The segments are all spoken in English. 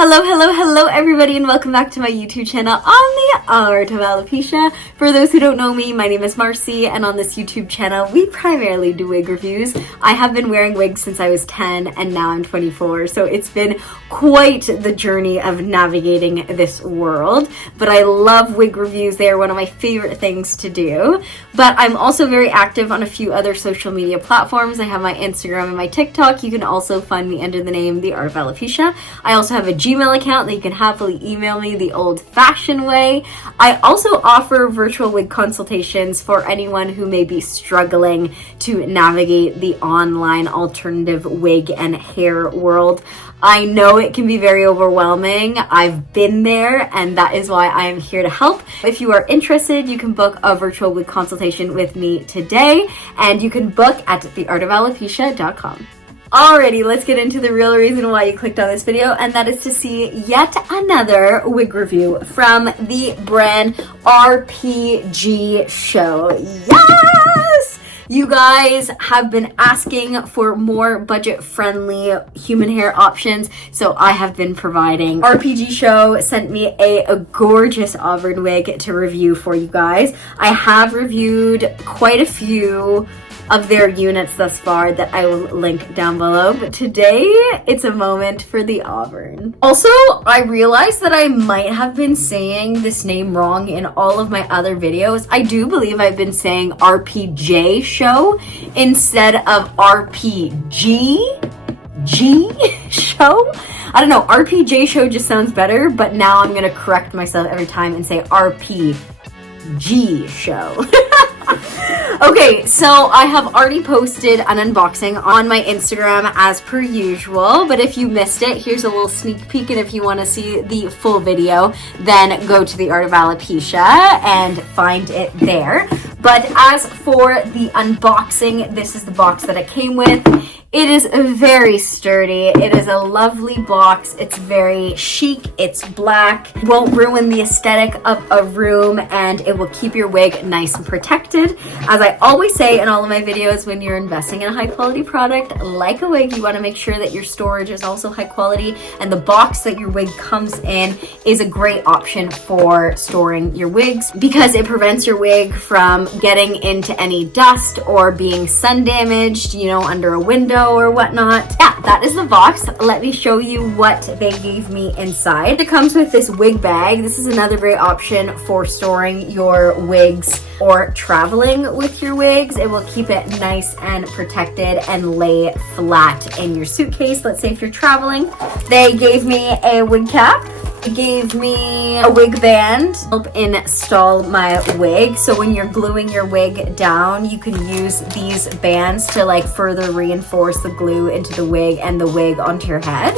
Hello everybody, and welcome back to my YouTube channel on the Art of Alopecia. For those who don't know me, my name is Marcy, and on this YouTube channel we primarily do wig reviews. I have been wearing wigs since I was 10 and now I'm 24, so it's been quite the journey of navigating this world. But I love wig reviews. They are one of my favorite things to do. But I'm also very active on a few other social media platforms. I have my Instagram and my TikTok. You can also find me under the name The Art of Alopecia. I also have a Gmail account that you can happily email me the old-fashioned way. I also offer virtual wig consultations for anyone who may be struggling to navigate the online alternative wig and hair world. I know it can be very overwhelming. I've been there, and that is why I am here to help. If you are interested, you can book a virtual wig consultation with me today, and you can book at theartofalopecia.com. Alrighty, let's get into the real reason why you clicked on this video, and that is to see yet another wig review from the brand Rpgshow. Yes! You guys have been asking for more budget-friendly human hair options, so I have been providing. Rpgshow sent me a gorgeous Auburn wig to review for you guys. I have reviewed quite a few of their units thus far that I will link down below, but today it's a moment for the Auburn. Also, I realized that I might have been saying this name wrong in all of my other videos. I do believe I've been saying Rpgshow instead of Rpgshow. I don't know, Rpgshow just sounds better, but now I'm gonna correct myself every time and say Rpgshow. Okay, so I have already posted an unboxing on my Instagram as per usual, but if you missed it, here's a little sneak peek, and if you want to see the full video, then go to the Art of Alopecia and find it there. But as for the unboxing, this is the box that it came with. It is very sturdy. It is a lovely box. It's very chic. It's black. Won't ruin the aesthetic of a room, and it will keep your wig nice and protected. As I always say in all of my videos, when you're investing in a high quality product like a wig, you want to make sure that your storage is also high quality, and the box that your wig comes in is a great option for storing your wigs because it prevents your wig from getting into any dust or being sun damaged, you know, under a window or whatnot. Yeah, that is the box. Let me show you what they gave me inside. It comes with this wig bag. This is another great option for storing your wigs or traveling with your wigs. It will keep it nice and protected and lay flat in your suitcase. Let's say if you're traveling. They gave me a wig cap. It gave me a wig band to help install my wig. So when you're gluing your wig down, you can use these bands to like further reinforce the glue into the wig and the wig onto your head.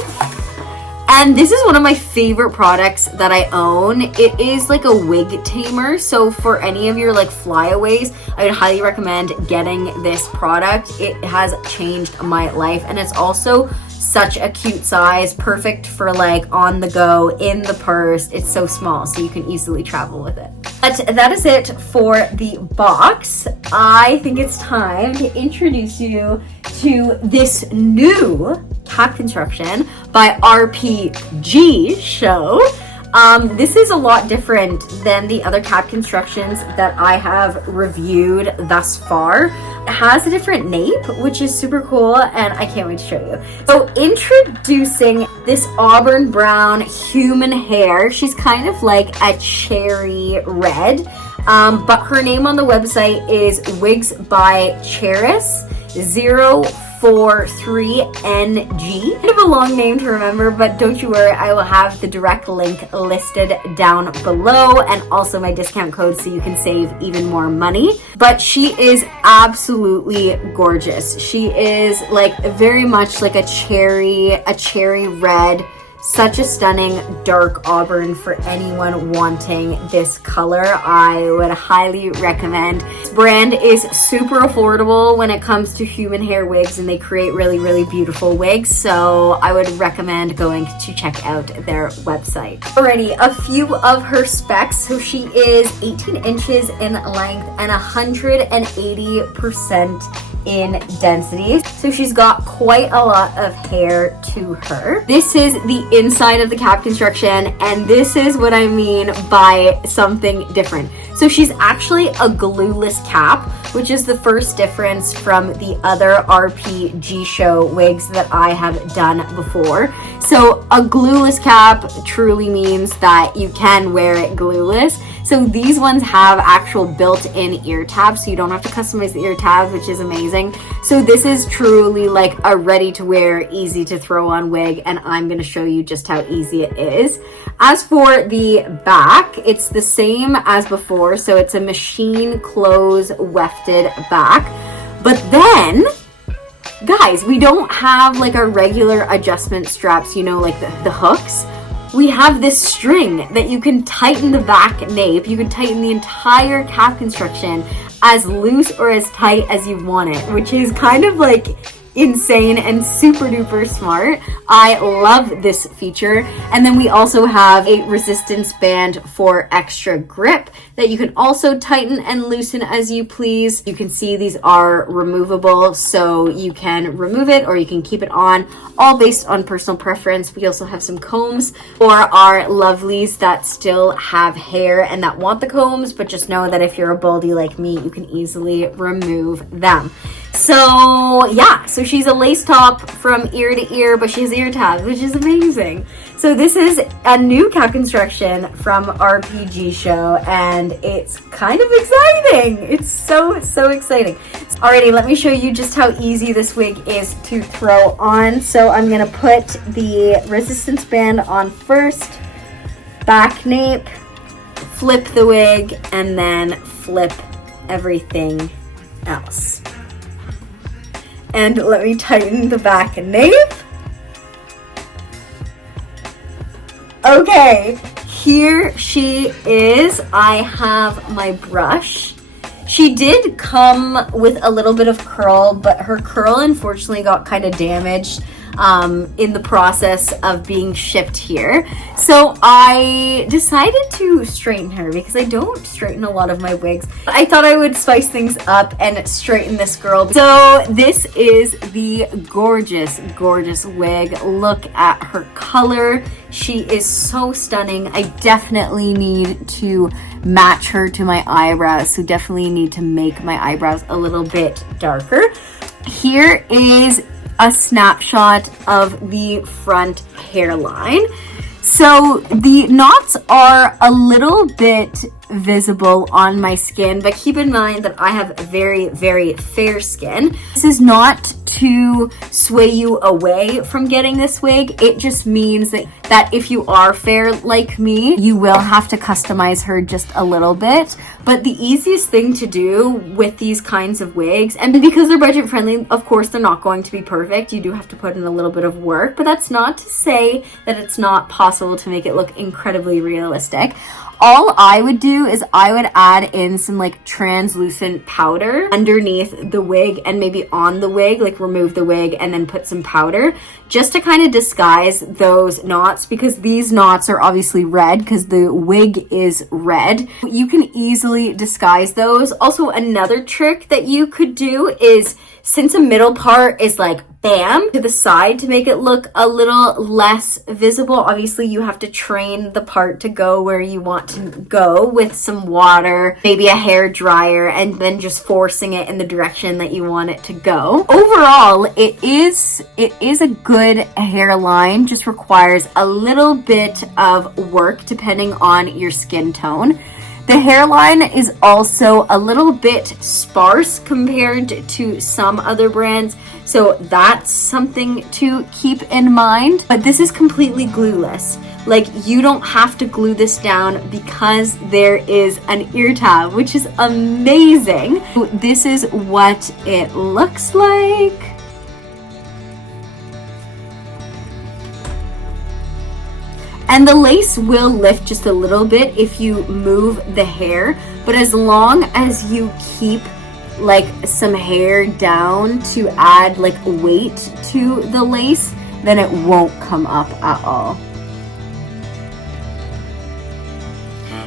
And this is one of my favorite products that I own. It is like a wig tamer. So for any of your like flyaways, I would highly recommend getting this product. It has changed my life, and it's also such a cute size, perfect for like on the go, in the purse. It's so small, so you can easily travel with it. But that is it for the box. I think it's time to introduce you to this new cap construction by Rpgshow. This is a lot different than the other cap constructions that I have reviewed thus far. It has a different nape, which is super cool, and I can't wait to show you. So introducing this Auburn brown human hair. She's kind of like a cherry red, but her name on the website is Wigs by Cheris 043NG. Kind of a long name to remember, but don't you worry, I will have the direct link listed down below and also my discount code so you can save even more money. But she is absolutely gorgeous. She is like very much like a cherry red. Such a stunning dark auburn for anyone wanting this color. I would highly recommend. This brand is super affordable when it comes to human hair wigs, and they create really, really beautiful wigs. So I would recommend going to check out their website. Alrighty, a few of her specs. So she is 18 inches in length and 180% in density. So she's got quite a lot of hair to her. This is the inside of the cap construction, and this is what I mean by something different. So she's actually a glueless cap, which is the first difference from the other Rpgshow wigs that I have done before. So a glueless cap truly means that you can wear it glueless. So these ones have actual built-in ear tabs, so you don't have to customize the ear tabs, which is amazing. So this is truly like a ready-to-wear, easy-to-throw-on wig, and I'm going to show you just how easy it is. As for the back, it's the same as before, so it's a machine close wefted back. But then, guys, we don't have like our regular adjustment straps, you know, like the hooks. We have this string that you can tighten the back nape. You can tighten the entire cap construction as loose or as tight as you want it, which is kind of like insane and super duper smart. I love this feature. And then we also have a resistance band for extra grip that you can also tighten and loosen as you please. You can see these are removable, so you can remove it or you can keep it on, all based on personal preference. We also have some combs for our lovelies that still have hair and that want the combs, but just know that if you're a baldy like me, you can easily remove them. So yeah, so she's a lace top from ear to ear, but she has ear tabs, which is amazing. So this is a new cap construction from Rpgshow, and it's kind of exciting. It's so exciting. Alrighty, let me show you just how easy this wig is to throw on. So I'm gonna put the resistance band on first, back nape, flip the wig, and then flip everything else. And let me tighten the back nape. Okay, here she is. I have my brush. She did come with a little bit of curl, but her curl unfortunately got kind of damaged in the process of being shipped here. So I decided to straighten her because I don't straighten a lot of my wigs. I thought I would spice things up and straighten this girl. So this is the gorgeous wig. Look at her color. She is so stunning. I definitely need to match her to my eyebrows, so definitely need to make my eyebrows a little bit darker. Here is a snapshot of the front hairline. So the knots are a little bit visible on my skin, but keep in mind that I have very fair skin. This is not to sway you away from getting this wig. It just means that if you are fair like me, you will have to customize her just a little bit. But the easiest thing to do with these kinds of wigs, and because they're budget friendly, of course they're not going to be perfect. You do have to put in a little bit of work, but that's not to say that it's not possible to make it look incredibly realistic. All I would do is I would add in some like translucent powder underneath the wig and maybe on the wig, like remove the wig and then put some powder just to kind of disguise those knots, because these knots are obviously red because the wig is red. You can easily disguise those. Also, another trick that you could do is, since the middle part is like bam to the side to make it look a little less visible, obviously you have to train the part to go where you want to go with some water, maybe a hair dryer, and then just forcing it in the direction that you want it to go. Overall, it is a good hairline, just requires a little bit of work depending on your skin tone. The hairline is also a little bit sparse compared to some other brands, so that's something to keep in mind. But this is completely glueless. Like, you don't have to glue this down because there is an ear tab, which is amazing. This is what it looks like. And the lace will lift just a little bit if you move the hair, but as long as you keep like some hair down to add like weight to the lace, then it won't come up at all.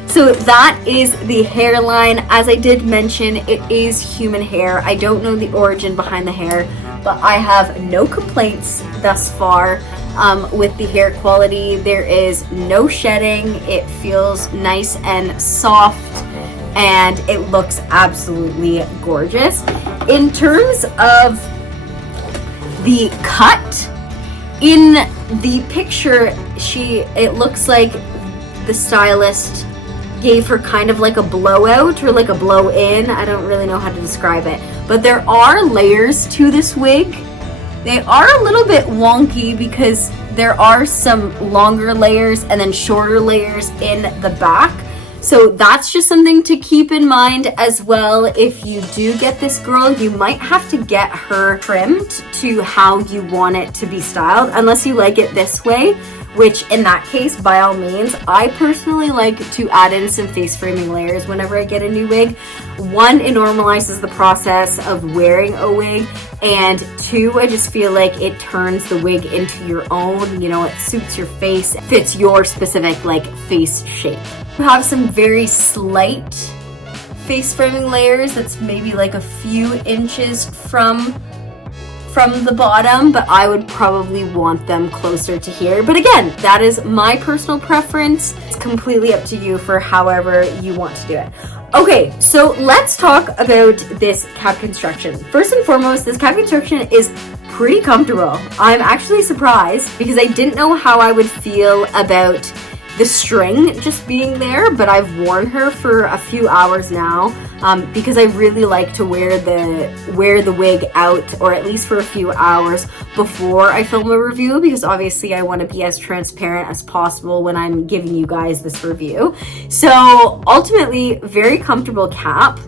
So that is the hairline. As I did mention, it is human hair. I don't know the origin behind the hair, but I have no complaints thus far with the hair quality. There is no shedding. It feels nice and soft, and it looks absolutely gorgeous. In terms of the cut, in the picture, it looks like the stylist gave her kind of like a blowout or like a blow in. I don't really know how to describe it, but there are layers to this wig. They are a little bit wonky because there are some longer layers and then shorter layers in the back. So that's just something to keep in mind as well. If you do get this girl, you might have to get her trimmed to how you want it to be styled, unless you like it this way, which in that case, by all means. I personally like to add in some face framing layers whenever I get a new wig. One, it normalizes the process of wearing a wig, and two, I just feel like it turns the wig into your own. You know, it suits your face, it fits your specific like face shape. You have some very slight face framing layers that's maybe like a few inches from the bottom, but I would probably want them closer to here. But again, that is my personal preference. It's completely up to you for however you want to do it. Okay, so let's talk about this cap construction. First and foremost, this cap construction is pretty comfortable. I'm actually surprised because I didn't know how I would feel about the string just being there, but I've worn her for a few hours now because I really like to wear the wig out, or at least for a few hours before I film a review, because obviously I want to be as transparent as possible when I'm giving you guys this review. So ultimately, very comfortable cap.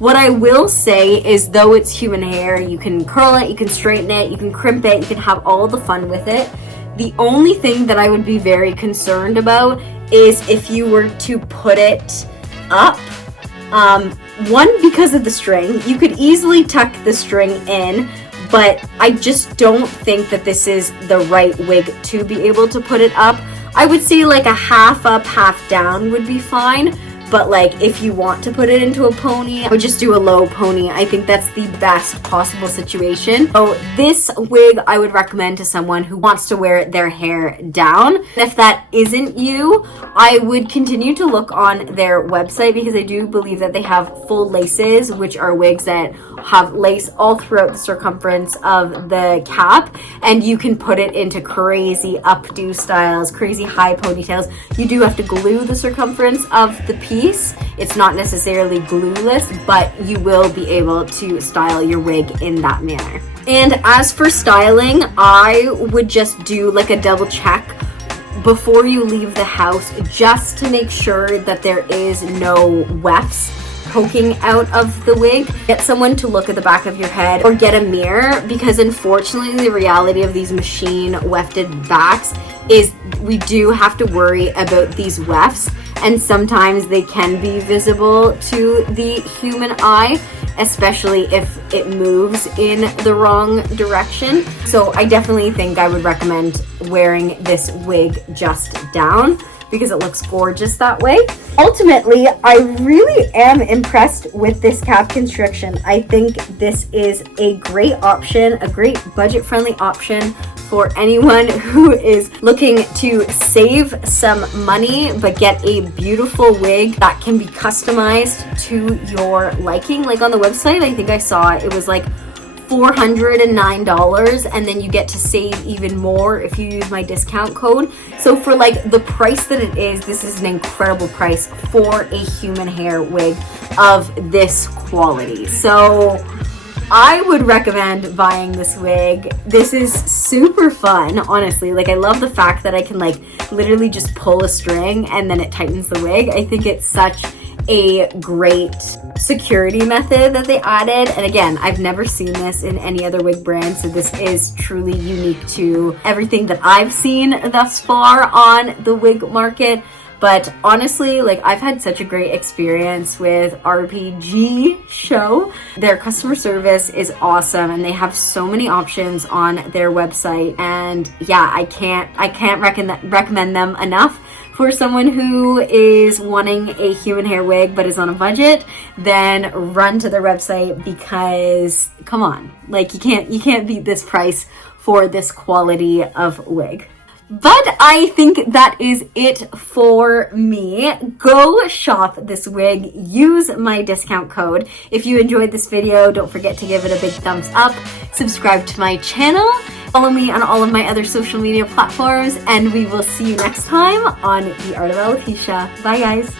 What I will say is, though it's human hair, you can curl it, you can straighten it, you can crimp it, you can have all the fun with it. The only thing that I would be very concerned about is if you were to put it up. One, because of the string. You could easily tuck the string in, but I just don't think that this is the right wig to be able to put it up. I would say like a half up, half down would be fine. But like if you want to put it into a pony, I would just do a low pony. I think that's the best possible situation. So this wig I would recommend to someone who wants to wear their hair down. And if that isn't you, I would continue to look on their website, because I do believe that they have full laces, which are wigs that have lace all throughout the circumference of the cap, and you can put it into crazy updo styles, crazy high ponytails. You do have to glue the circumference of the piece. It's not necessarily glueless, but you will be able to style your wig in that manner. And as for styling, I would just do like a double check before you leave the house, just to make sure that there is no wefts poking out of the wig. Get someone to look at the back of your head, or get a mirror, because unfortunately the reality of these machine wefted backs is we do have to worry about these wefts, and sometimes they can be visible to the human eye, especially if it moves in the wrong direction. So I definitely think I would recommend wearing this wig just down, because it looks gorgeous that way. Ultimately, I really am impressed with this cap construction. I think this is a great option, a great budget-friendly option for anyone who is looking to save some money but get a beautiful wig that can be customized to your liking. Like on the website, I think I saw it was like $409, and then you get to save even more if you use my discount code. So for like the price that it is, this is an incredible price for a human hair wig of this quality. So I would recommend buying this wig. This is super fun, honestly. Like, I love the fact that I can like literally just pull a string and then it tightens the wig. I think it's such a great security method that they added. And again, I've never seen this in any other wig brand, so this is truly unique to everything that I've seen thus far on the wig market. But honestly, like, I've had such a great experience with Rpgshow. Their customer service is awesome, and they have so many options on their website. And yeah, I can't recommend them enough For someone who is wanting a human hair wig but is on a budget, then run to their website, because come on, like you can't beat this price for this quality of wig. But I think that is it for me. Go shop this wig. Use my discount code. If you enjoyed this video, don't forget to give it a big thumbs up. Subscribe to my channel. Follow me on all of my other social media platforms. And we will see you next time on The Art of Alopecia. Bye, guys.